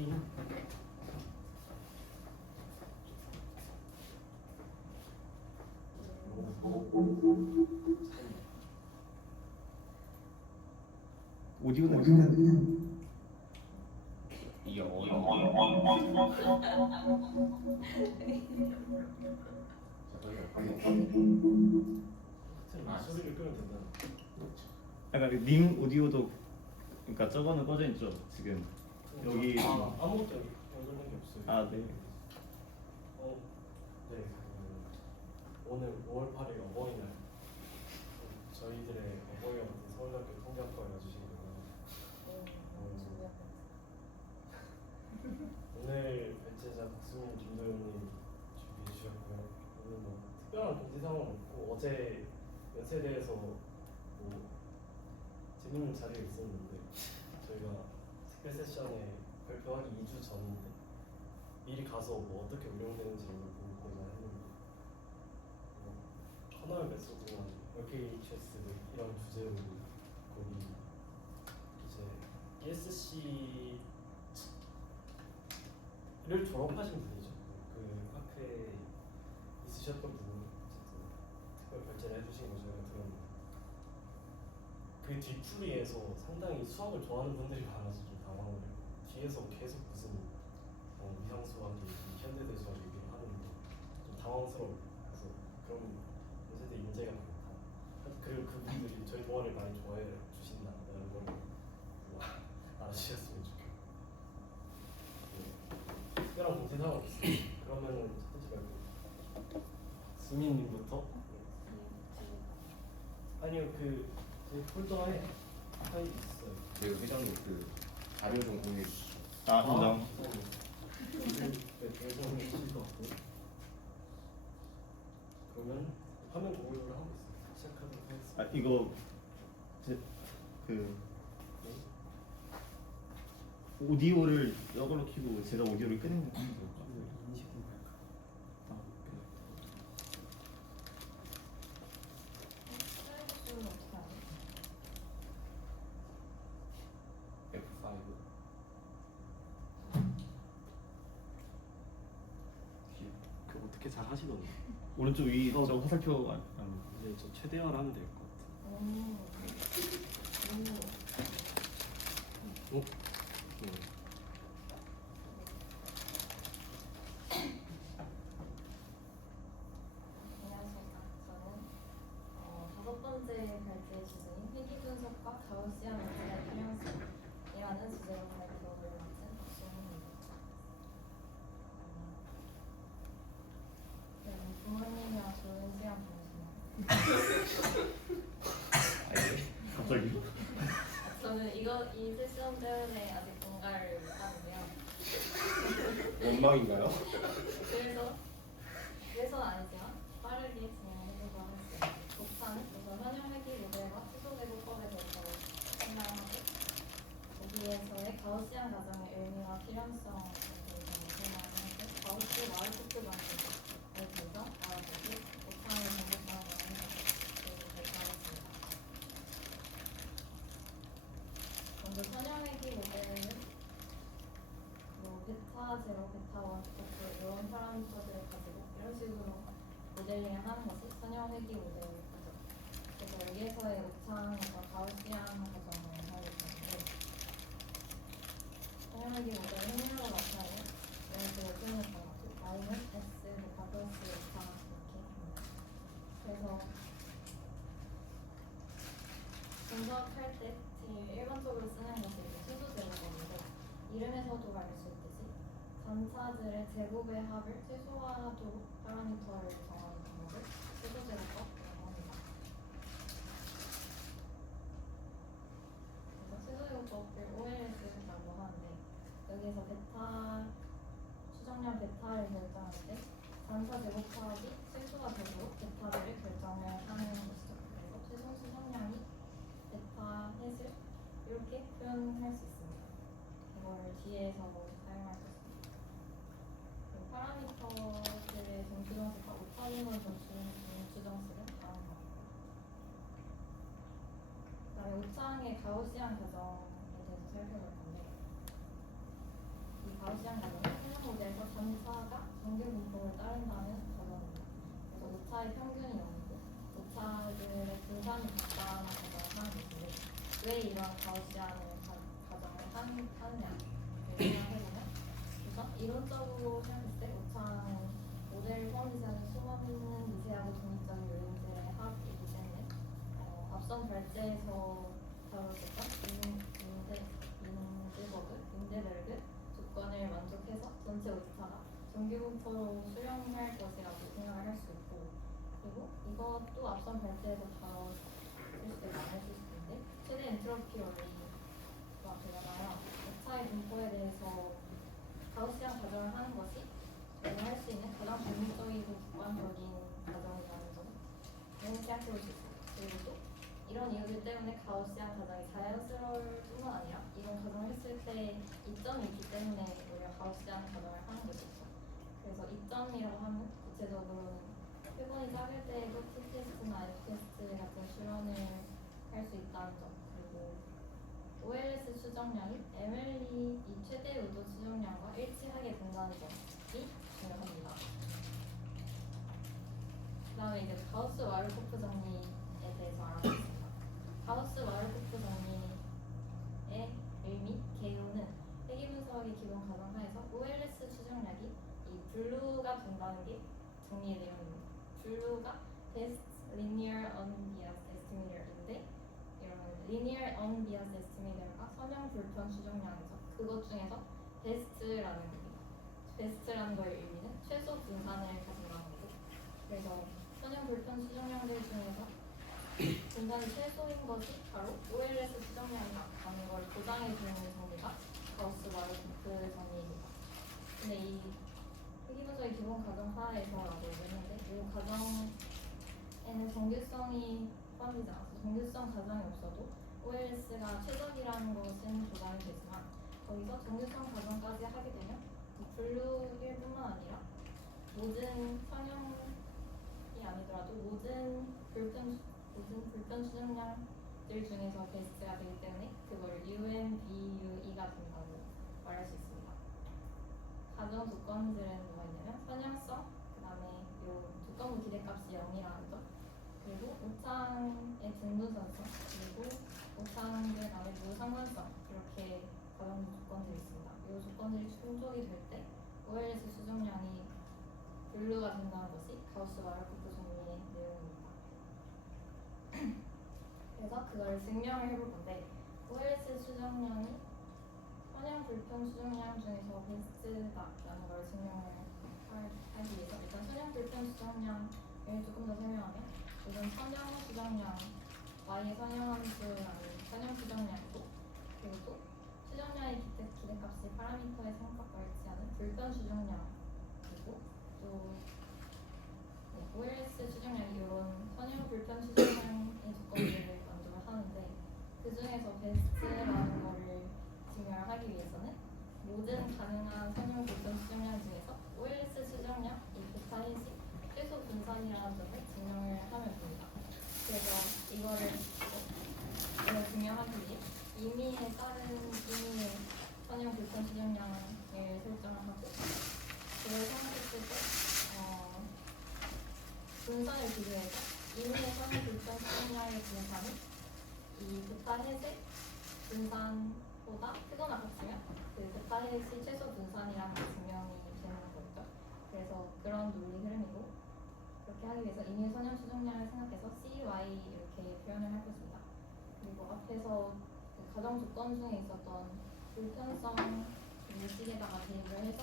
인 오디오는 이게 소리를 끄면 된다. 약간 님 오디오도 그러니까 저거는 꺼져 있죠 지금 여기. 아무것도 연결된 게 없어요. 아 네. 네. 오늘 5월 8일 어버이날. 저희들의 어버이가 같은 서울대학교 통계학과에 와주신 거예요. 오늘 배째자 박수민 김도현님 준비해 주셨고요. 오늘 뭐 특별한 공지사항은 없고 어제 연세대에서 뭐 재밌는 자리가 있었는데 저희가 특별 세션에 발표하기 2주 전인데 미리 가서 뭐 어떻게 운영되는지를 보고자 했는데 하나의 메소드나 LKHS 이런 주제로 거기 이제 ESC를 졸업하신 분이죠. 그 학회에 있으셨던 분이 어쨌든 특별 발제를 해주신 거 저희가 들었는데 그 뒤풀이에서 상당히 수학을 좋아하는 분들이 많아서 좀 당황을 해요. 뒤에서 계속 무슨 미상수학 얘기, 현대대 수학 얘기를 하는데 좀 당황스러워요. 그래서 그럼 연세대 인재가 많다. 그리고 그분들이 저희 동아리를 많이 좋아해 주신다는 걸 알아주셨으면 좋겠고. 특별한 공지사항 없어요. 그러면은 첫 번째 발표 수민님부터. 아니요 그 폴더에 파일 있어요. 저희 회장님 그 자료 좀 공유해 주시죠. 아 인정. 배송을 해주실 것 같고 그러면 화면 공유를 하고 있어요. 시작하도록 하겠습니다. 아 이거 그 오디오를 이걸로 켜고 제가 오디오를 끄는 거. F5. 그 어떻게 잘 하시던데? 오른쪽 위 저 화살표 이제 저 최대화를 하면 될 것 같아. 안녕하십니까. 저는 다섯 번째 발제 주제인 회귀 분석과 가우시안 원리의 필요성이라는 주제로 발표를 맡은 박수민입니다. 부모님이랑 좋은 시간 보내시나요? 갑자기? 저는 이 세션 때문에 아직 공가를 못하는데요. 원망인가요? 그래서 아니지만 빠르게 진행해보도록 하겠습니다. 독차는 우선 환영회귀 모델과 수소제고법에 대해서 설명하고 거기에서의 가우시안 과정의 의미와 필요성에 대해서 설명하고 가우스 마을토크 방식에 대해서 알아보고 독차의 정보성을 발표하겠습니다. 먼저 선형회귀 모델은 베타 제로, 베타 원, 베타 이런 파라미터들을 가지고 이런 식으로 모델링을 하는 것이 선형회귀 모델이죠. 그래서 여기에서의 옥상과 가우시안 과정을 하게 되는데 선형회귀 모델은 행렬로 나타내는 이런 식으로 표현을 정하고 y는 s, 베타 플러스 옥상 이렇게 합니다. 그래서 분석할 때 제일 일반적으로 쓰는 것이 수소 제곱법인데 이름에서도 알 수 있듯이 전차들의 제곱의 합을 최소화하도록 파라미터를 정하는 방법을 수소 제곱법이라고 합니다. 그래서 수소 제곱법을 OLS라고 하는데 여기서 베타 추정량 베타를 결정할 때 전차 제곱합이 실수가 되도록 베타들을 결정을 하는 것이죠. 그래서 최소 추정량이 베타 햇을 이렇게 표현할 수 있습니다. 이걸 뒤에서 사용할 수 있습니다. 파라미터들의 정추정식과 오차분원 정추정식은 다음과 그다음에 오차항의 가우시안 과정에 대해서 살펴볼 건데 이 가우시안 가정은 해당 모델에서 전차가 정규 분포를 따른다는 가정입니다. 그래서 오차의 평균이 0이고 오차들의 분산이 같다는 가정을 하는 것인데 왜 이런 가우시안을 가정을 하느냐 생각해보면 우선 이론적으로 생각했을 때 오차는 모델을 포함되지 않은 수많은 미세하고 중립적인 요인들의 합이기 때문에 앞선 발제에서 다뤘었던 린데베르그 조건을 만족해서 전체 오차가 정규 분포로 수렴할 것이라고 생각을 할 수 있고 그리고 이것도 앞선 발제에서 다뤘을 수도 있고 안 했을 수도 있는데 최대 엔트로피 원리가 되잖아요. 오차의 분포에 대해서 가우시안 가정을 하는 것이 우리가 할 수 있는 가장 중립적이고 객관적인 가정이라는 점을 생각해 볼 수 있습니다. 그리고 또 이런 이유들 때문에 가우시안 가정이 자연스러울 뿐만 아니라 이런 가정을 했을 때 이점이 있기 때문에 우리가 가우시안 가정을 하는 거죠. 그래서 이점이라고 하면 구체적으로는 표본이 작을 때 T-테스트나 F-테스트 같은 실험을 할 수 있다는 점 그리고 OLS 추정량이 MLE 이 최대 의도 추정량과 일치하게 된다는 점이 중요합니다. 그 다음에 이제 가우스 마르코프 정리에 대해서 알아보겠습니다. 가우스 마르코프 정리의 의미, 개요는 회귀 분석의 기본 가정 하에서 OLS 추정량이 이 블루가 된다는 게 정리의 내용입니다. 블루가 Best Linear Unbiased Estimator인데 이러면 Linear Unbiased Estimator가 선형 불편 추정량이죠. 그것 중에서 Best라는 겁니다. Best라는 거의 의미는 최소 분산을 가진다는 거고 그래서 선형 불편 추정량들 중에서 분산이 최소인 것이 바로 OLS 추정량이라는 걸 보장해주는 정리가 가우스 마르코프 정리입니다. 근데 이 회귀 분석의 기본 가정 하에서라고 얘기했는데 이 가정에는 정규성이 포함되지 않아서 정규성 가정이 없어도 OLS가 최적이라는 것은 보장이 되지만 거기서 정규성 가정까지 하게 되면 블루일 뿐만 아니라 모든 선형이 아니더라도 모든 불편 추정량들 중에서 베스트가 되기 때문에 그걸 UMBUE가 된다고 말할 수 있습니다. 가정 조건들은 뭐가 있냐면 선형성, 그 다음에 요 조건부 기대값이 0이라는 점 그리고 오창의 등분선성 그리고 오창들 간의 무상관성 이렇게 가정 조건들이 있습니다. 이 조건들이 충족이 될 때 OLS 추정량이 블루가 된다는 것이 가우스 마르코프 정리의 내용입니다. 그래서 그걸 증명을 해볼 건데 OLS 추정량이 선형 불편 추정량 중에서 베스트다라는 걸 증명을 하기 위해서 일단 선형 불편 추정량을 조금 더 설명하면 우선 선형 추정량 Y의 선형함수라는 선형 추정량이고 그리고 또 추정량의 기대값이 파라미터의 성격과 일치하는 불편 추정량이고 또 OLS 추정량이 이런 선형 불편 추정량의 조건들을 만족을 하는데 그 중에서 베스트라는 거를 증명을 하기 위해서는 모든 가능한 선형 불편 추정량 중에서 OLS 추정량 이 베타 해시 최소 분산이라는 점을 증명을 하면 됩니다. 그래서 이거를 증명하기 위해 임의에 따른 임의의 선형 불편 추정량을 설정을 하고 그걸 생각했을 때 분산을 비교해서 임의의 선형 불편 추정량의 분산이 이 베타 해시 분산보다 크거나 같으면 그 베타 해시 최소 분산이라는 게 증명이 되는 거죠. 그래서 그런 논리 흐름이고 그렇게 하기 위해서 임의 선형 추정량을 생각해서 CY 이렇게 표현을 할 것입니다. 그리고 앞에서 그 가정 조건 중에 있었던 불편성 물식에다가 대입을 해서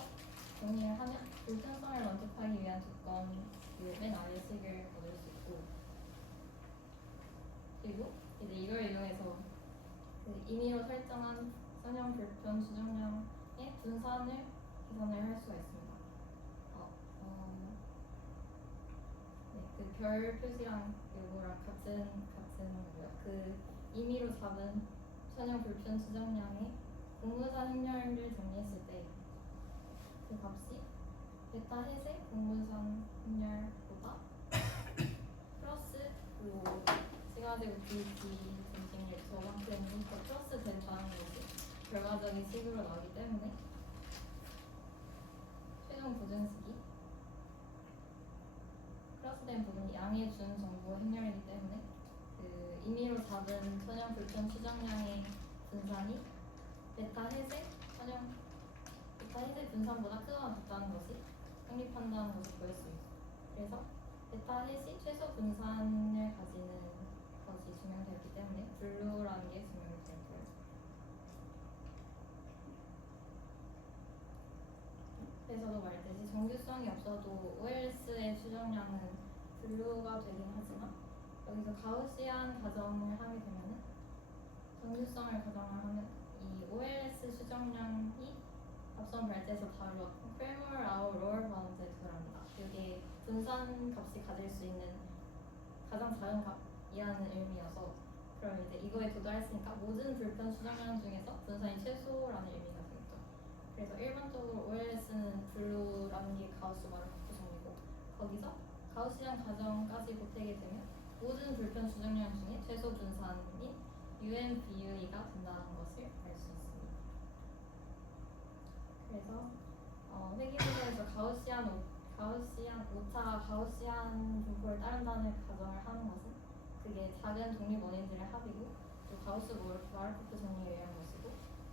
정리를 하면 불편성을 만족하기 위한 조건 맨 아래 식을 얻을 수 있고 그리고 이제 이걸 이용해서 그 임의로 설정한 선형 불편 추정량의 분산을 계산을 할 수가 있습니다. 네, 그 별 표시랑 요거랑 같은 거고요. 그 임의로 잡은 선형 불편 추정량의 공무산 행렬을 정리했을 때 그 값이 베타 해세 공무산 행렬보다 플러스 요 시가제곱 BT 중심률 저만큼이 더 플러스 된다는 것이 결과적인 식으로 나오기 때문에 수정량이 준 정보의 행렬이기 때문에 그 임의로 잡은 선형 불편 수정량의 분산이 베타 해제 분산보다 크거나 같다는 것이 성립한다는 것을 보일 수 있어. 그래서 베타 해시 최소 분산을 가지는 것이 증명되었기 때문에 블루라는 게 증명이 된 거예요. 그래서도 말했듯이 정규성이 없어도 OLS의 수정량은 블루가 되긴 하지만 여기서 가우시안 가정을 하게 되면은 정규성을 가정을 하면 이 OLS 수정량이 앞선 발제에서 다루었던 크레머 아웃 로얼 바운드에 들어갑니다. 이게 분산 값이 가질 수 있는 가장 작은 값이라는 의미여서 그럼 이제 이거에 도달했으니까 모든 불편 수정량 중에서 분산이 최소라는 의미가 되겠죠. 그래서 일반적으로 OLS는 블루라는 게 가우스 마르코프 정리고 거기서 가우시안 가정까지 보태게 되면 모든 불편 수정량 중에 최소 분산인 UMBUE가 된다는 것을 알 수 있습니다. 그래서 회귀분석에서 오차 가우시안 분포를 따른다는 가정을 하는 것은 그게 작은 독립 원인들의 합이고 또 가우스 마르코프 정리에 의한 것이고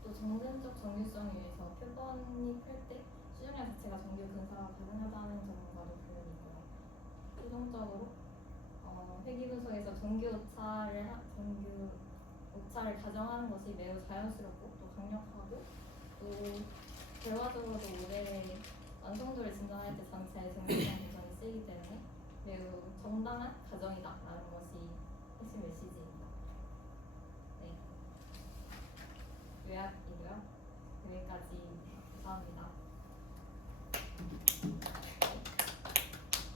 또 점근적 정규성에 의해서 표본이 클 때 수정량 자체가 정규 근사가 가능하다는 점과도 관련이 있고요. 최종적으로 회귀 분석에서 정규 오차를 가정하는 것이 매우 자연스럽고 또 강력하고 또 결과적으로도 모델의 완성도를 진단할 때 전체의 정규성 분석이 쓰이기 때문에 매우 정당한 가정이다라는 것이 핵심 메시지입니다. 네, 요약이고요. 여기까지 감사합니다.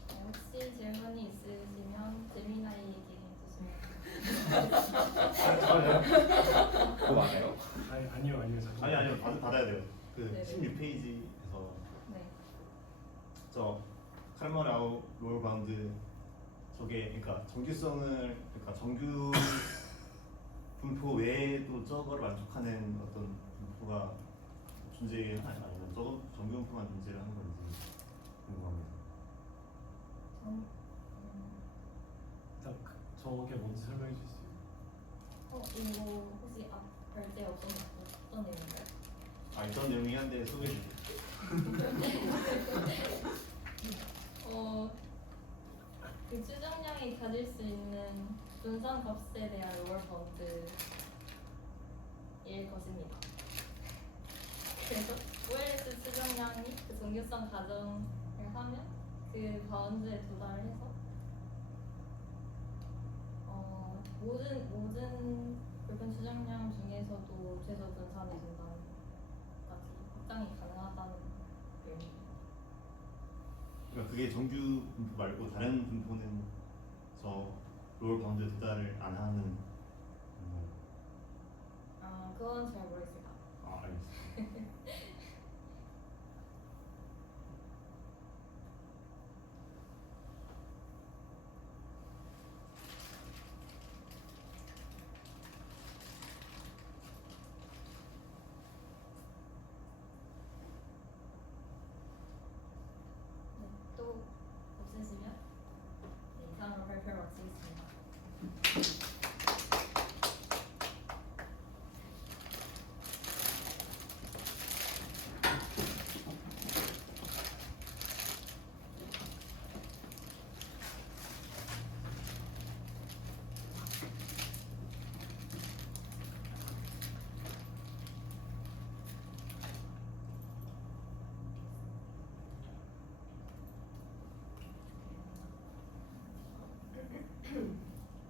네, 혹시 질문이 있으시면 재미나게 얘기해 주시면 그거 많아요. 아니요 잠깐만. 아니요 받아야 돼요. 그 네네. 16페이지에서 네. 저 칼머라우 롤 바운드 저게 그러니까 정규성을 그러니까 정규 분포 외에도 저거를 만족하는 어떤 분포가 존재하지 아니면 저거 정규 분포만 존재를 하는 건지 궁금합니다. 일단 저게 뭔지 설명해 주실 수 있어요? 이거 혹시 앞 별제 어떤 내용인가요? 있던 내용이 한데 소개해 주세요. 그 추정량이 가질 수 있는 분산 값에 대한 로얼 바운드일 것입니다. 그래서 OLS 추정량이 그 정규성 가정을 하면 그 바운드에 도달해서 모든 불편 추정량 중에서도 최소 분산이 된다는 까지 확장이 가능하다는 의미입니다. 그러니까 그게 정규 분포 말고 다른 분포는 저 롤 바운드 도달을 안 하는 건가요? 그건 잘 모르겠습니다. 알겠습니다. 네, 또 없으시면 네, 이상으로 발표를 마치겠습니다.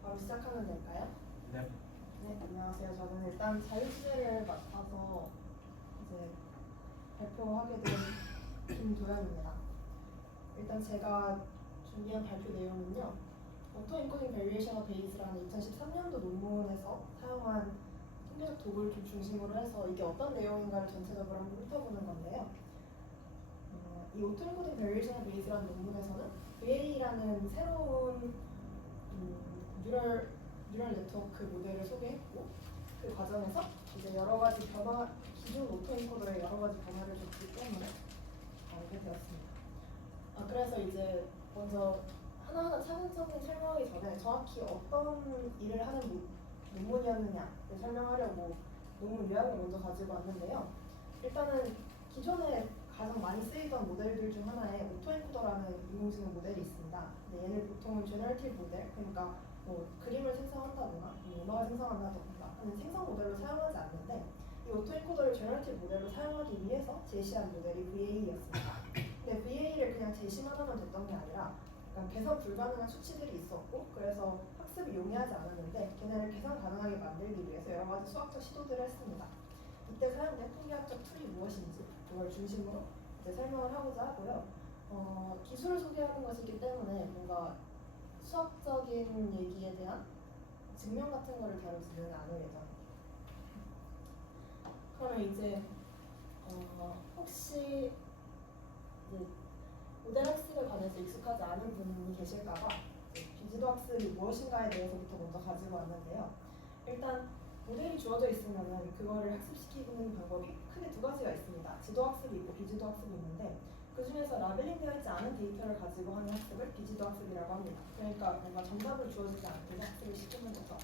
바로 시작하면 될까요? 네. 네, 안녕하세요. 저는 일단 자유주제를 맡아서 이제 발표하게 된 김도연입니다. 일단 제가 준비한 발표 내용은요. 오토엔코딩 밸류에이션 베이스라는 2013년도 논문에서 사용한 통계적 도구를 좀 중심으로 해서 이게 어떤 내용인가를 전체적으로 한번 훑어보는 건데요. 이 오토엔코딩 밸류에이션 베이스라는 논문에서는 VA라는 새로운 뉴럴 네트워크 모델을 소개했고 그 과정에서 이제 여러 가지 변화, 기존 오토엔코더에 여러 가지 변화를 줬기 때문에 알게 되었습니다. 그래서 이제 먼저 하나하나 차근차근 설명하기 전에 정확히 어떤 일을 하는 논문이었느냐를 설명하려고 논문 요약을 먼저 가지고 왔는데요. 일단은 기존에 가장 많이 쓰이던 모델들 중 하나에 오토엔코더라는 인공지능 모델이 있습니다. 근데 얘는 보통은 제너러티브 모델, 그러니까 뭐 그림을 생성한다거나 음악을 생성한다거나 하는 생성 모델로 사용하지 않는데 이 오토엔코더를 제너러티브 모델로 사용하기 위해서 제시한 모델이 VA였습니다. 근데 VA를 그냥 제시만 하면 됐던 게 아니라 약간 계산 불가능한 수치들이 있었고 그래서 학습이 용이하지 않았는데 걔네를 계산 가능하게 만들기 위해서 여러 가지 수학적 시도들을 했습니다. 이때 사용된 통계학적 툴이 무엇인지 그걸 중심으로 이제 설명을 하고자 하고요. 기술을 소개하는 것이기 때문에 뭔가 수학적인 얘기에 대한 증명 같은 거를 다루지는 않을 예정입니다. 그러면 이제 혹시 이제 모델 학습에 관해서 익숙하지 않은 분이 계실까봐 비지도 학습이 무엇인가에 대해서부터 먼저 가지고 왔는데요. 일단 모델이 주어져 있으면은 그거를 학습시키는 방법이 크게 두 가지가 있습니다. 지도 학습이 있고 비지도 학습이 있는데 그 중에서 라벨링 되어 있지 않은 데이터를 가지고 하는 학습을 비지도 학습이라고 합니다. 그러니까 뭔가 정답을 주어지지 않게 학습을 시키는 거죠.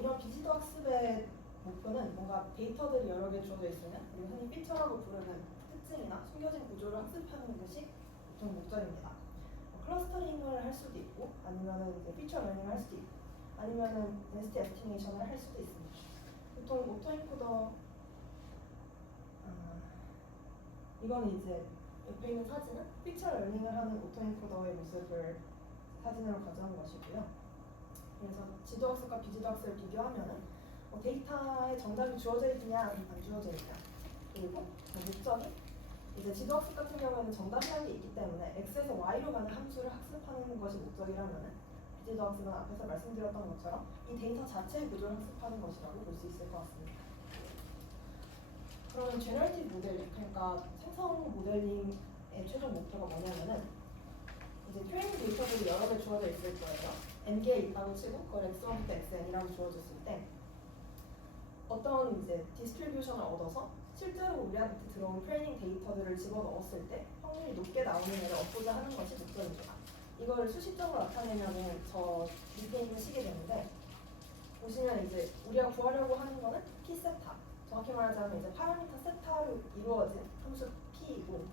이런 비지도 학습의 목표는 뭔가 데이터들이 여러 개 주어져 있으면 우리가 흔히 피처라고 부르는 특징이나 숨겨진 구조를 학습하는 것이 보통 목적입니다. 클러스터링을 할 수도 있고 아니면은 이제 피처 러닝을 할 수도 있고 아니면은 데스티 에스티메이션을 할 수도 있습니다. 보통 오토엔코더 이건 이제 옆에 있는 사진은 피처 러닝을 하는 오토엔코더의 모습을 사진으로 가져온 것이고요. 그래서 지도학습과 비지도학습을 비교하면은 데이터에 정답이 주어져 있느냐 안 주어져 있느냐 그리고 목적이 이제 지도학습 같은 경우에는 정답이라는 게 있기 때문에 x에서 y로 가는 함수를 학습하는 것이 목적이라면은 비지도학습은 앞에서 말씀드렸던 것처럼 이 데이터 자체의 구조를 학습하는 것이라고 볼 수 있을 것 같습니다. 그러면 제너러티브 모델링, 그러니까 생성 모델링의 최종 목표가 뭐냐면은 이제 트레이닝 데이터들이 여러 개 주어져 있을 거예요. n개에 있다고 치고 그걸 x1부터 xn이라고 주어졌을 때 어떤 이제 디스트리뷰션을 얻어서 실제로 우리한테 들어온 트레이닝 데이터들을 집어넣었을 때 확률이 높게 나오는 애를 얻고자 하는 것이 목적입니다. 이걸 수식적으로 나타내면은 저 밑에 있는 식이 되는데 보시면 이제 우리가 구하려고 하는 거는 p 세타, 정확히 말하자면 이제 파라미터 세타로 이루어진 함수 p이고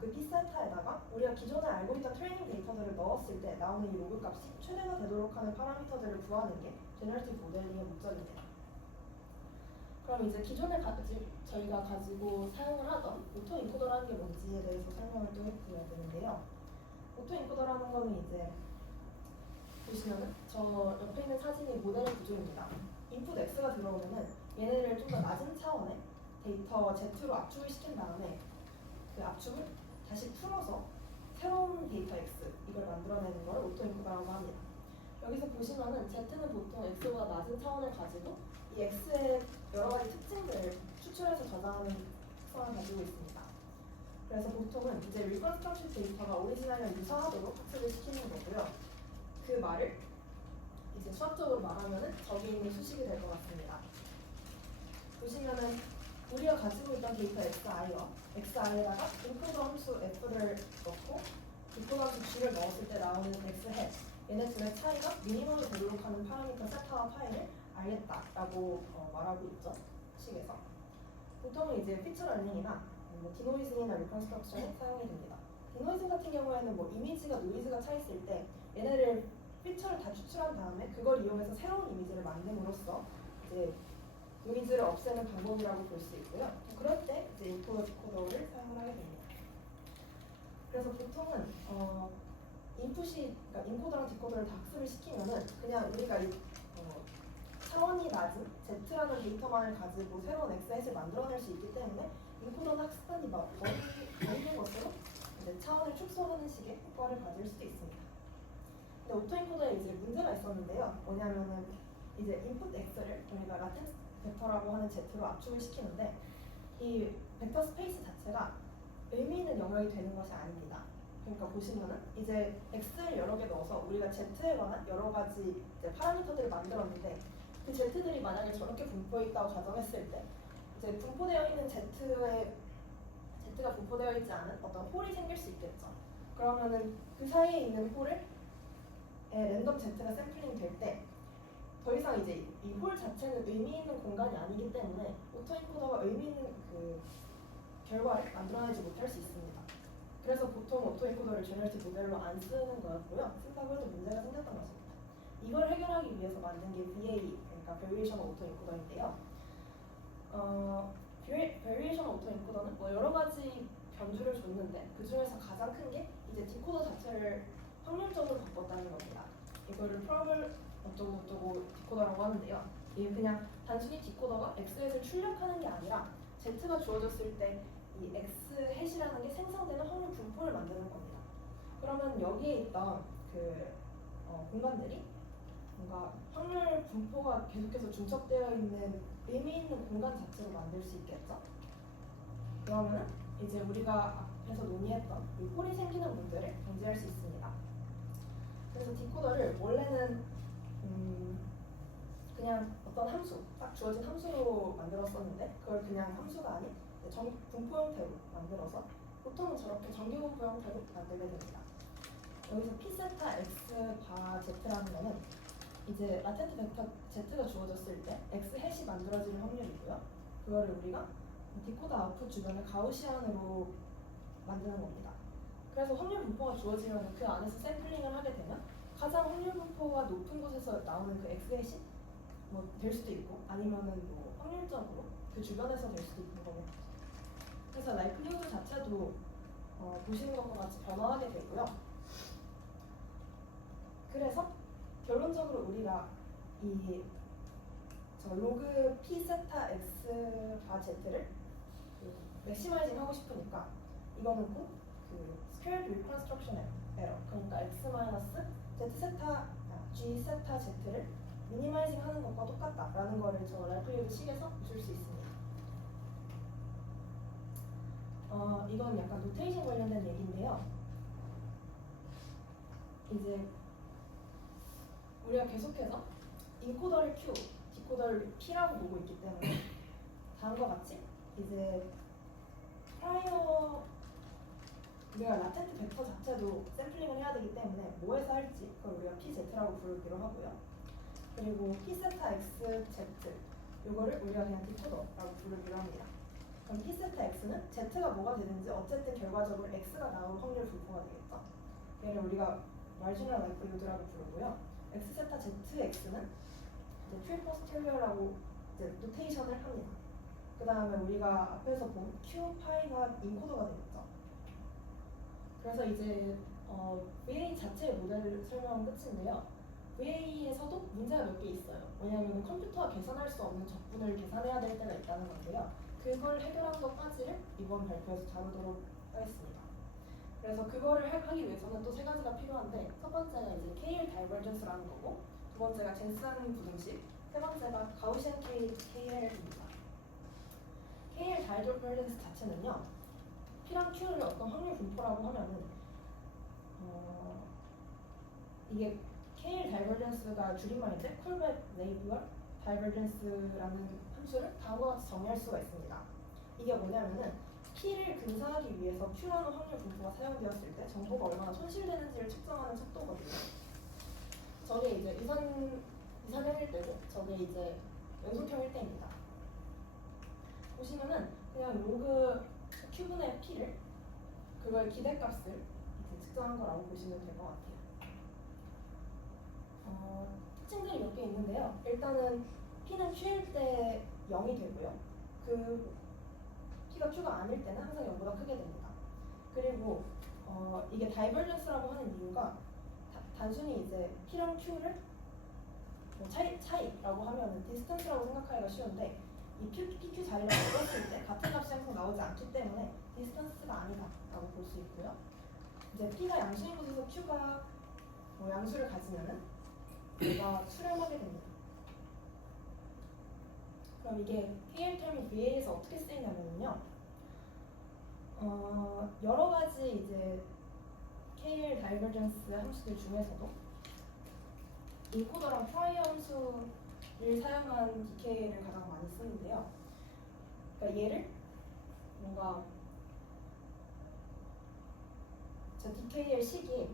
그 p 세타에다가 우리가 기존에 알고 있던 트레이닝 데이터들을 넣었을 때 나오는 이 로그 값이 최대가 되도록 하는 파라미터들을 구하는 게 제너러티브 모델링의 목적입니다. 그럼 이제 기존에 저희가 가지고 사용을 하던 오토인코더라는 게 뭔지에 대해서 설명을 또 해드려야 되는데요. 오토인코더라는 거는 이제 보시면은 저 옆에 있는 사진이 모델의 구조입니다. 인풋 X가 들어오면은 얘네를 좀 더 낮은 차원의 데이터 Z로 압축을 시킨 다음에 그 압축을 다시 풀어서 새로운 데이터 X 이걸 만들어내는 걸 오토인코더라고 합니다. 여기서 보시면은 Z는 보통 X보다 낮은 차원을 가지고 이 X의 여러 가지 특징들을 추출해서 저장하는 특성을 가지고 있습니다. 그래서 보통은 이제 리컨스트럭션 데이터가 오리지널이랑 유사하도록 학습을 시키는 거고요. 그 말을 이제 수학적으로 말하면은 저기 있는 수식이 될 것 같습니다. 보시면은 우리가 가지고 있던 데이터 xi와 xi에다가 인풋 함수 f를 넣고 인풋 함수 g를 넣었을 때 나오는 x 햇 얘네 둘의 차이가 미니멈이 되도록 하는 파라미터 세타와 파이를 알겠다라고 말하고 있죠. 식에서 보통은 이제 피처 러닝이나 디노이징이나 리컨스트럭션이 사용이 됩니다. 디노이징 같은 경우에는 뭐 이미지가 노이즈가 차 있을 때 얘네를 피처를 다 추출한 다음에 그걸 이용해서 새로운 이미지를 만듦으로써 이제 노이즈를 없애는 방법이라고 볼 수 있고요. 그럴 때 이제 인코더를 사용을 하게 됩니다. 그래서 보통은 인풋이 그러니까 인코더랑 디코더를 다 학습을 시키면은 그냥 우리가 차원이 낮은 Z라는 데이터만을 가지고 새로운 X햇을 만들어낼 수 있기 때문에 인코더는 학습단이 버리는 것으로 이제 차원을 축소하는 식의 효과를 가질 수도 있습니다. 근데 오토인코더에 이제 문제가 있었는데요. 뭐냐면은 이제 인풋 X를 우리가 라텐스 벡터라고 하는 Z로 압축을 시키는데 이 벡터 스페이스 자체가 의미 있는 영역이 되는 것이 아닙니다. 그러니까 보시면은 이제 X를 여러 개 넣어서 우리가 Z에 관한 여러 가지 이제 파라미터들을 만들었는데 그 Z들이 만약에 저렇게 분포해 있다고 가정했을 때 이제 분포되어 있는 Z가 분포되어 있지 않은 어떤 홀이 생길 수 있겠죠. 그러면은 그 사이에 있는 홀에 랜덤 Z가 샘플링 될 때 더 이상 이제 이 홀 자체는 의미 있는 공간이 아니기 때문에 오토인코더가 의미 있는 그 결과를 만들어내지 못할 수 있습니다. 그래서 보통 오토인코더를 제너레이티브 모델로 안 쓰는 거였고요. 쓴다고 해도 문제가 생겼던 것입니다. 이걸 해결하기 위해서 만든 게 VA, 그러니까 Variation 오토인코더인데요. Variation 오토인코더는 뭐 여러 가지 변주를 줬는데 그 중에서 가장 큰 게 이제 디코더 자체를 확률적으로 바꿨다는 겁니다. 이거를 프로블 어쩌고 디코더라고 하는데요. 이게 그냥 단순히 디코더가 X햇을 출력하는 게 아니라 Z가 주어졌을 때 이 X 햇이라는 게 생성되는 확률 분포를 만드는 겁니다. 그러면 여기에 있던 그 공간들이 뭔가 확률 분포가 계속해서 중첩되어 있는 의미 있는 공간 자체로 만들 수 있겠죠? 그러면 이제 우리가 앞에서 논의했던 이 홀이 생기는 문제를 방지할 수 있습니다. 그래서 디코더를 원래는 그냥 어떤 함수, 딱 주어진 함수로 만들었었는데 그걸 그냥 함수가 아닌 분포 형태로 만들어서 보통은 저렇게 정규분포 형태로 만들게 됩니다. 여기서 p 세타 x 바 z라는 거는 이제 라텐트 벡터 z가 주어졌을 때 x 햇이 만들어질 확률이고요. 그거를 우리가 디코더 아웃풋 주변을 가우시안으로 만드는 겁니다. 그래서 확률 분포가 주어지면 그 안에서 샘플링을 하게 되면 가장 확률 분포가 높은 곳에서 나오는 그 x 햇이 뭐 될 수도 있고 아니면은 뭐 확률적으로 그 주변에서 될 수도 있는 거고. 그래서 라이클리후드 자체도 보시는 것과 같이 변화하게 되고요. 그래서 결론적으로 우리가 이 로그 p 세타 x 바 z를 맥시마이징 하고 싶으니까 이거는 꼭 그 스퀘어드 리컨스트럭션 에러, 그러니까 x 마이너스 z 세타 g 세타 z를 미니마이징 하는 것과 똑같다라는 거를 저 라이클리후드 식에서 보실 수 있습니다. 이건 약간 노테이션 관련된 얘기인데요. 이제 우리가 계속해서 인코더를 Q, 디코더를 P라고 보고 있기 때문에 다음과 같이 이제 프라이어 우리가 라텐트 벡터 자체도 샘플링을 해야 되기 때문에 뭐에서 할지 그걸 우리가 PZ라고 부르기로 하고요. 그리고 P 세타 X, Z 이거를 우리가 그냥 디코더라고 부르기로 합니다. 그럼 P 세타 X는 Z가 뭐가 되든지 어쨌든 결과적으로 X가 나올 확률 분포가 되겠죠. 얘를 우리가 마지노럴 라이클리후드라고 부르고요. X 세타 ZX는 이제 트리포스테리어라고 이제 노테이션을 합니다. 그 다음에 우리가 앞에서 본 Q 파이가 인코더가 되겠죠. 그래서 이제 VA 자체의 모델 설명은 끝인데요. VA에서도 문제가 몇 개 있어요. 왜냐하면 컴퓨터가 계산할 수 없는 적분을 계산해야 될 때가 있다는 건데요. 그걸 해결한 것까지를 이번 발표에서 다루도록 하겠습니다. 그래서 그거를 하기 위해서는 또 세 가지가 필요한데 첫 번째가 이제 KL 다이버전스라는 거고 두 번째가 젠슨 부등식, 세 번째가 가우시안 KL입니다. KL 다이버전스 자체는요. P랑 Q를 어떤 확률 분포라고 하면은 이게 KL 다이버전스가 줄임말인데 쿨백 네이블러 다이버전스라는 함수를 다음과 같이 정의할 수가 있습니다. 이게 뭐냐면은 P를 근사하기 위해서 Q라는 확률 분포가 사용되었을 때 정보가 얼마나 손실되는지를 측정하는 척도거든요. 저게 이제 이산형일 때고 저게 이제 연속형일 때입니다. 보시면은 그냥 로그 Q분의 P를 그걸 기대값을 이렇게 측정한 거라고 보시면 될 것 같아요. 특징들이 몇 개 있는데요. 일단은 P는 Q일 때 0이 되고요. 그 P가 Q가 아닐 때는 항상 0보다 크게 됩니다. 그리고 이게 다이버전스라고 하는 이유가 단순히 이제 P랑 Q를 뭐 차이라고 하면은 디스턴스라고 생각하기가 쉬운데 이 PQ 자리를 얻었을 때 같은 값이 항상 나오지 않기 때문에 디스턴스가 아니다라고 볼 수 있고요. 이제 P가 양수인 곳에서 Q가 뭐 양수를 가지면은 얘가 수렴하게 됩니다. 그럼 이게 KL term이 VA에서 어떻게 쓰이냐면요. 여러 가지 이제 KL 다이버전스 함수들 중에서도 인코더랑 프라이어 함수를 사용한 DK를 가장 많이 쓰는데요. 그러니까 얘를 뭔가 저 DK의 식이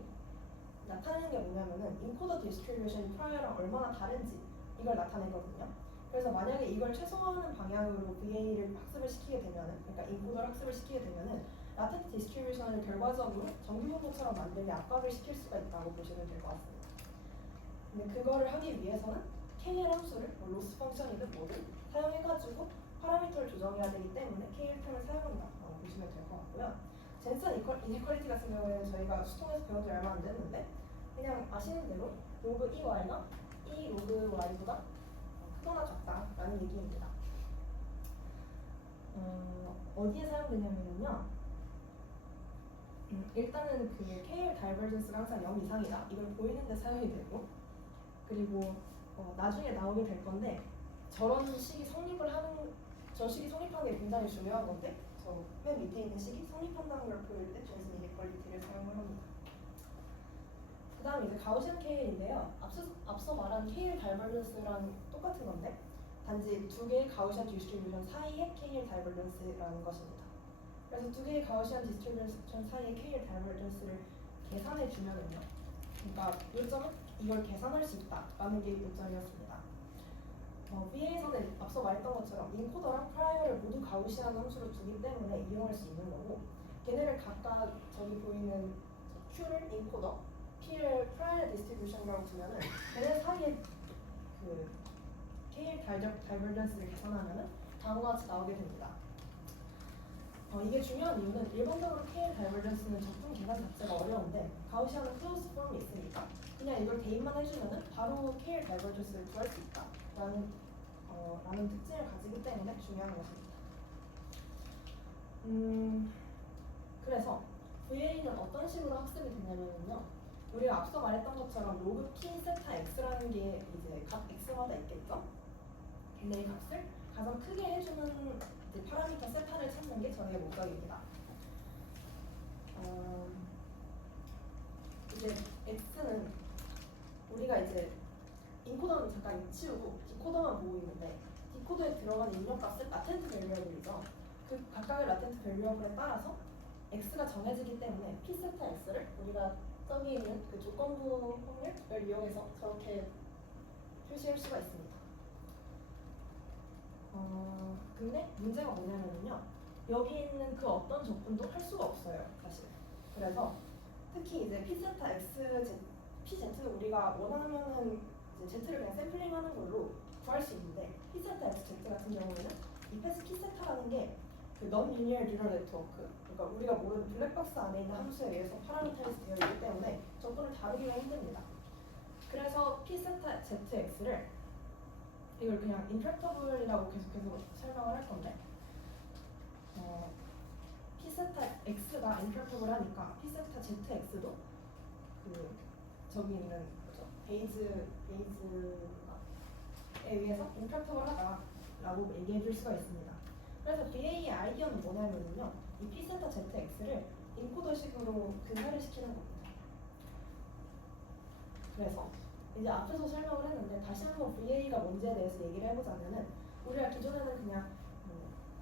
나타내는 게 뭐냐면은 인코더 디스트리뷰션 프라이어랑 얼마나 다른지 이걸 나타내거든요. 그래서 만약에 이걸 최소화하는 방향으로 VA를 학습을 시키게 되면은, 그러니까 인코더를 학습을 시키게 되면은 라텐트 디스트리뷰션을 결과적으로 정규분포처럼 만들게 압박을 시킬 수가 있다고 보시면 될 것 같습니다. 근데 그거를 하기 위해서는 KL 함수를 뭐 로스 펑션이든 뭐든 사용해가지고 파라미터를 조정해야 되기 때문에 KL 템을 사용한다고 보시면 될 것 같고요. 젠슨 이니퀄리티 같은 경우에는 저희가 수통에서 배운 지 얼마 안 됐는데 그냥 아시는 대로 로그 EY가 E 로그 Y보다 크거나 작다라는 얘기입니다. 어디에 사용되냐면요. 일단은 그 KL 다이버전스가 항상 0 이상이다. 이걸 보이는데 사용이 되고, 그리고 나중에 나오게 될 건데 저런 식이 성립을 하는, 저 식이 성립하는 게 굉장히 중요한 건데 저 맨 밑에 있는 식이 성립한다는 걸 보일 때 젠슨 이니퀄리티를 사용을 합니다. 그 다음 이제 가우시안 KL인데요. 앞서 말한 KL 다이버전스랑 똑같은 건데 단지 두 개의 가우시안 디스트리뷰션 사이의 KL 다이버전스라는 것입니다. 그래서 두 개의 가우시안 디스트리뷰션 사이의 KL 다이버전스를 계산해 주면은요. 그러니까 요점은 이걸 계산할 수 있다라는 게 요점이었습니다. VA에서는 앞서 말했던 것처럼 인코더랑 프라이어를 모두 가우시안 함수로 두기 때문에 이용할 수 있는 거고, 걔네를 각각 저기 보이는 Q를 인코더, P를 프라이어 디스트리뷰션이라고 두면은 걔네 사이에 그 KL 다이버전스를 계산하면은 다음과 같이 나오게 됩니다. 이게 중요한 이유는 일반적으로 KL 다이버전스는 적분 계산 자체가 어려운데 가우시안은 클로즈 폼이 있으니까 그냥 이걸 대입만 해주면은 바로 KL 다이버전스를 구할 수 있다라는 라는 특징을 가지기 때문에 중요한 것입니다. 그래서 VA는 어떤 식으로 학습이 되냐면요. 우리가 앞서 말했던 것처럼 로그 P 세타 X라는 게 이제 값 X마다 있겠죠? 걔네의 값을 가장 크게 해주는 이제 파라미터 세타를 찾는 게 저희의 목적입니다. 이제 X는 우리가 이제 인코더는 잠깐 치우고 디코더만 보고 있는데 디코더에 들어가는 입력값은 라텐트 베리어블이죠. 그 각각의 라텐트 베리어블에 따라서 X가 정해지기 때문에 P 세타 X를 우리가 저기 있는 그 조건부 확률을 이용해서 저렇게 표시할 수가 있습니다. 근데 문제가 뭐냐면요. 여기 있는 그 어떤 적분도 할 수가 없어요, 사실. 그래서 특히 이제 P 세타 X, PZ는 우리가 원하면은 이제 Z를 그냥 샘플링하는 걸로 구할 수 있는데 P 세타 X, Z 같은 경우에는 이 패스 P 세타라는 게 그 non-linear neural network, 그러니까 우리가 모르는 블랙박스 안에 있는 함수에 의해서 파라미터에서 되어 있기 때문에 적분을 다루기가 힘듭니다. 그래서 P 세타 ZX를 이걸 그냥 인트랙터블이라고 계속해서 설명을 할 건데 P 세타 X가 인트랙터블 하니까 P 세타 ZX도 그 저기 있는 뭐죠? 베이즈에 의해서 인트랙터블 하다라고 얘기해 줄 수가 있습니다. 그래서 VA의 아이디어는 뭐냐면요. 이 P 세타 ZX를 인코더식으로 근사를 시키는 겁니다. 그래서 이제 앞에서 설명을 했는데 다시 한번 VA가 뭔지에 대해서 얘기를 해보자면은 우리가 기존에는 그냥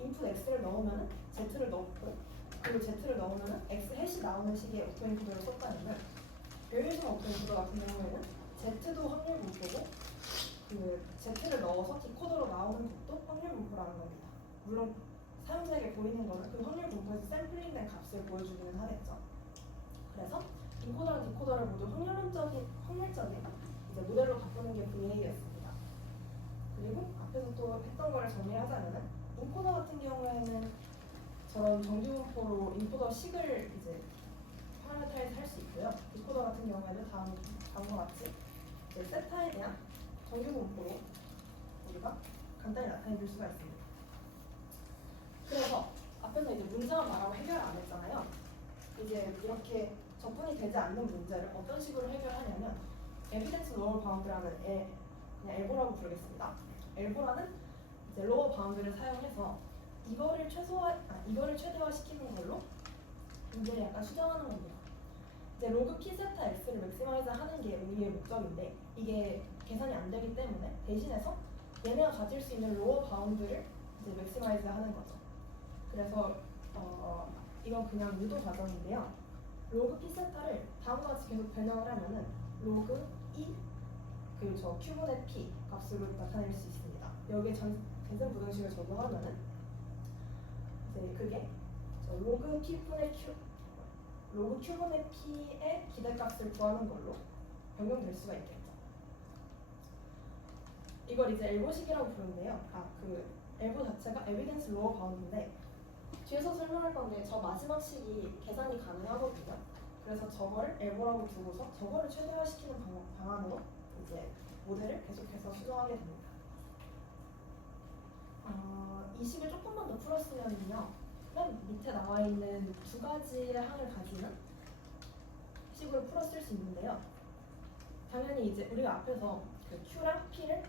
인풋 X를 넣으면은 Z를 넣고 그리고 Z를 넣으면은 X 해시 나오는 식의 오토인코더를 썼다면 열일식 오토인코더 같은 경우에는 Z도 확률 분포고 그 Z를 넣어서 디코더로 나오는 것도 확률 분포라는 겁니다. 물론 사용자에게 보이는 거는 그 확률 분포에서 샘플링된 값을 보여주기는 하겠죠. 그래서 인코더랑 디코더를 모두 확률적인 이제 모델로 바꾸는 게 VA였습니다. 그리고 앞에서 또 했던 거를 정리하자면은 인코더 같은 경우에는 저런 정규분포로 인코더 식을 이제 파라미터에서 할 수 있고요. 디코더 같은 경우에는 다음과 같이 이제 세타에 대한 정규분포로 우리가 간단히 나타내 줄 수가 있습니다. 그래서 앞에서 이제 문제만 말하고 해결 안 했잖아요. 이제 이렇게 적분이 되지 않는 문제를 어떤 식으로 해결하냐면 에비던스 로어 바운드라는 그냥 엘보라고 부르겠습니다. 엘보라는 이제 로어 바운드를 사용해서 이거를 최대화시키는 걸로 문제를 약간 수정하는 겁니다. 이제 로그 P 세타 X를 맥시마이즈 하는 게 우리의 목적인데 이게 계산이 안 되기 때문에 대신해서 얘네가 가질 수 있는 로어 바운드를 이제 맥시마이즈 하는 거죠. 그래서 이건 그냥 유도 과정인데요. 로그 P 세타를 다음과 같이 계속 변형을 하면은 로그 E 그리고 저 Q분의 P 값으로 나타낼 수 있습니다. 여기에 젠슨 부등식을 적용하면은 이제 그게 저 로그 P분의 Q 로그 Q분의 P의 기대값을 구하는 걸로 변경될 수가 있겠죠. 이걸 이제 엘보식이라고 부르는데요. 그 엘보 자체가 에비던스 로어 바운드인데 뒤에서 설명할 건데 저 마지막 식이 계산이 가능하거든요. 그래서 저거를 엘보라고 두고서 저거를 최대화시키는 방안으로 이제 모델을 계속해서 수정하게 됩니다. 이 식을 조금만 더 풀었으면요, 맨 밑에 나와 있는 두 가지의 항을 가지는 식으로 풀었을 수 있는데요. 당연히 이제 우리가 앞에서 그 Q랑 P를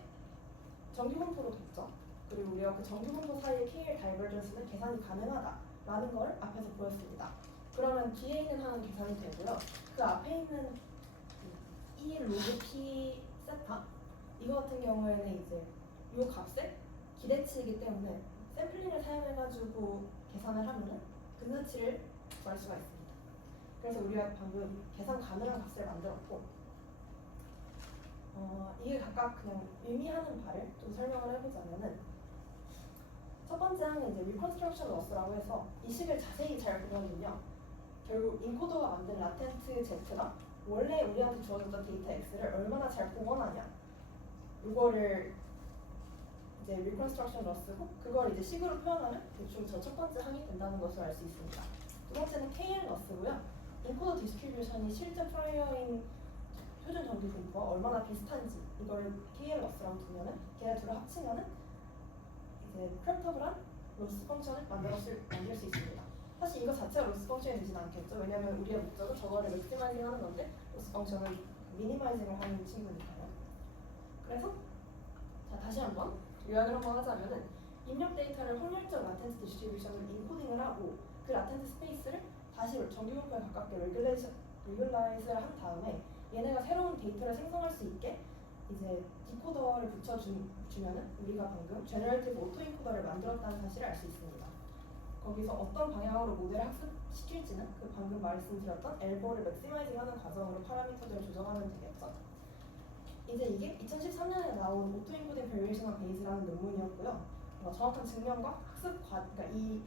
정규분포로 뒀죠. 그리고 우리가 그 정규분포 사이의 K의 다이버전스는 계산이 가능하다라는 걸 앞에서 보였습니다. 그러면 뒤에 있는 항은 계산이 되고요. 그 앞에 있는 E 로그 P 세타 이거 같은 경우에는 이제 이 값의 기대치이기 때문에 샘플링을 사용해가지고 계산을 하면은 근사치를 구할 수가 있습니다. 그래서 우리가 방금 계산 가능한 값을 만들었고, 이게 각각 그냥 의미하는 바를 좀 설명을 해보자면은, 첫 번째 항은 이제 reconstruction loss라고 해서 이 식을 자세히 잘 보면은요, 결국 인코더가 만든 라텐트 Z가 원래 우리한테 주어졌던 데이터 X를 얼마나 잘 복원하냐, 이거를 이제 reconstruction loss고, 그걸 이제 식으로 표현하면 대충 저 첫 번째 항이 된다는 것을 알 수 있습니다. 두 번째는 KL loss고요. 인코더 디스트리뷰션이 실제 프라이어인 표준 정규 분포와 얼마나 비슷한지 이걸 KL loss라고 두면은 걔네 둘을 합치면은 이제 프랩터블한 로스 펑션을 만들 수 있습니다. 사실 이거 자체가 로스 펑션이 되진 않겠죠. 왜냐면 우리의 목적은 저거를 맥시마이징 하는 건데 로스 펑션은 미니마이징을 하는 친구니까요. 그래서 자, 다시 한번 요약을 한번 하자면은 입력 데이터를 확률적 라텐스 디스트리뷰션을 인코딩을 하고 그 라텐스 스페이스를 다시 정규분포에 가깝게 레귤라이즈를 한 다음에 얘네가 새로운 데이터를 생성할 수 있게 이제 디코더를 붙여주면은 우리가 방금 제너레이티브 오토인코더를 만들었다는 사실을 알 수 있습니다. 거기서 어떤 방향으로 모델을 학습시킬지는 그 방금 말씀드렸던 엘보를 맥시마이징하는 과정으로 파라미터들을 조정하면 되겠죠. 이제 이게 2013년에 나온 오토인코딩 베리에이션 베이스라는 논문이었고요. 정확한 증명과 그러니까 이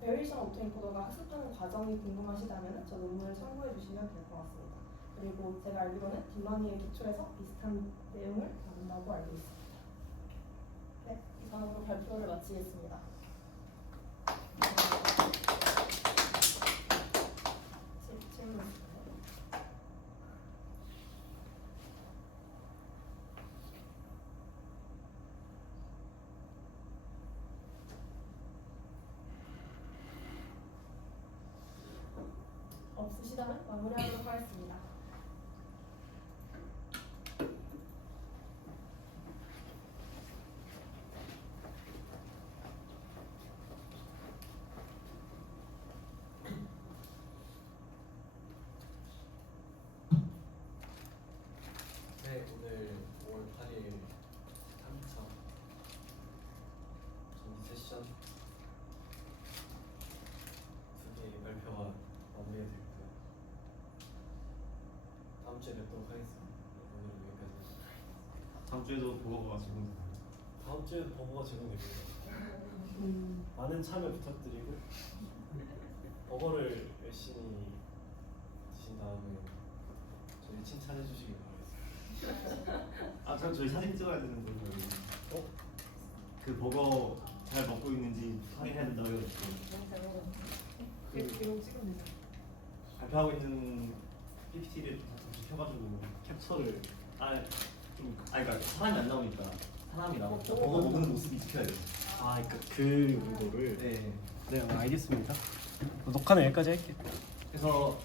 베리에이션 오토인코더가 학습하는 과정이 궁금하시다면 저 논문을 참고해 주시면 될 것 같습니다. 그리고 제가 알기로는 딥러닝의 기초에서 비슷한 내용을 다룬다고 알고 있습니다. 네, 이상으로 발표를 마치겠습니다. 질문 있을까요? 없으시다면 마무리하도록 하겠습니다. 네, 오늘 5월 8일 3차 정기 세션 2개의 발표가 마무리해드렸고요. 다음 주에 뵙도록 하겠습니다. 오늘은 여기까지. 다음 주에도 보고가 지금 다음 주에도 버거가 제공됩니다. 많은 참여 부탁드리고 버거를 열심히 드신 다음에 저희 칭찬해 주시기 바라겠습니다. 참 저희 사진 찍어야 되는 거예요. 그 버거 잘 먹고 있는지 확인해야 된다고 해가지고 이거 찍으면 되죠. 발표하고 있는 PPT를 잠시 켜가지고 캡처를 그러니까 사람이 안 나오니까 사람이 나오니까 버거 먹는 모습이 찍혀야 돼요. 그러니까 그 용도를 네. 네, 알겠습니다. 녹화는 여기까지 할게요. 그래서